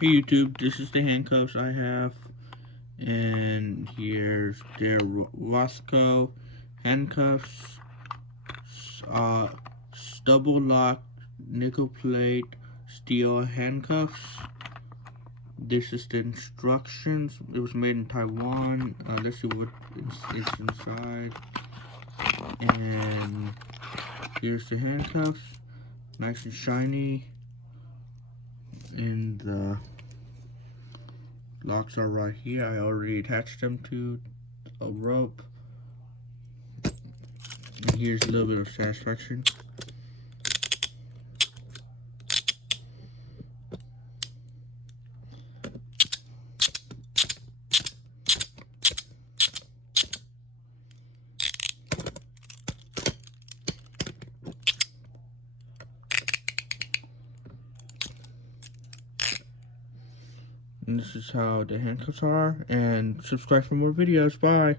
Hey YouTube, this is the handcuffs I have, and here's their Rothco handcuffs, double lock nickel plate steel handcuffs. This is the instructions. It was made in Taiwan. Let's see what is inside. And here's the handcuffs, nice and shiny, and the locks are right here. I already attached them to a rope. And here's a little bit of satisfaction. And this is how the handcuffs are. And subscribe for more videos. Bye.